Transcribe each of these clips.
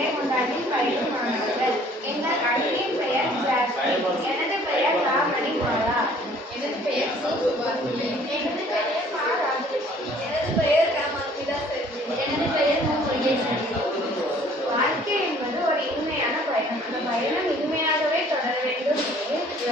உரிமை கொண்டாடி பயிலும் மாணவர்கள். எங்கள் அணியின் பெயர் ஜாஸ்மின். எனது பெயர் ராமணி மாலா. எனது பெயர் சுபாஷினி. எனது பெயர் பா ராஜலட்சுமி. எனது பெயர் ராமகிதா செல்வி. எனது பெயர் மு முருகேசன். வாழ்க்கை என்பது ஒரு இனிமையான பயணம். அந்த பயணம் இனிமையாகவே தொடர வேண்டும்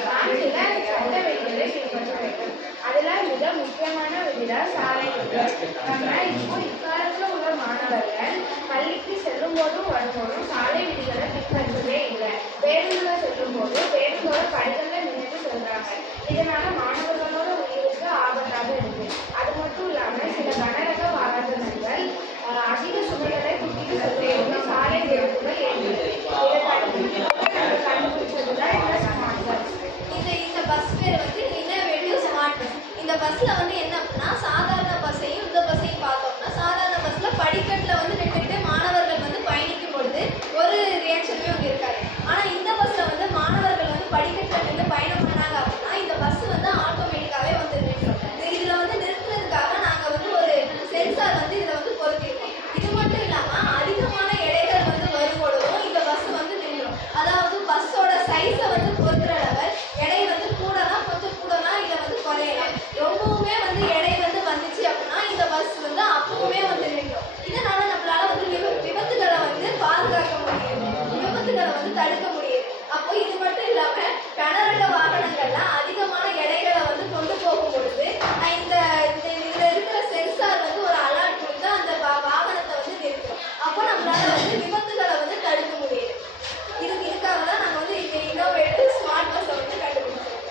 நாம் சில சட்ட விதிகளை பின்பற்ற வேண்டும். அதுல மிக முக்கியமான விதிதான் சாலை விதிகள். நம்ம இப்போ இக்காலத்துல உள்ள மாணவர்கள் பள்ளிக்கு செல்லும் போதும் வரும்போதும் சாலை விதிகளை பின்பற்றவே இல்லை. பேருந்துல செல்லும் போது பேருந்தோட படிகள்ல நின்று செல்றாங்க. இதனால மாணவர்களோட உயிருக்கு ஆபத்தாக இருக்கு. அது மட்டும் இல்லாம சில கனரக வாகனங்கள் அதிக சுமைகளை தூக்கிட்டு செல்வது சாலை விபத்துகள் ஏற்படுது. இதை தடுக்கிறதுக்காக கண்டுபிடிச்சதுதான் இந்த ஸ்மார்ட் பஸ். இந்த பஸ் பேர் வந்து இன்னோவேட்டிவ் ஸ்மார்ட் பஸ். இந்த பஸ்ல வந்து என்ன அப்படின்னா சாதாரண பஸ்ஸையும் இந்த பஸ்ஸையும் பார்த்தோம்னா சாதாரண பஸ்ல படிக்கட்டுல வந்து நின்றுட்டு மாணவர்கள்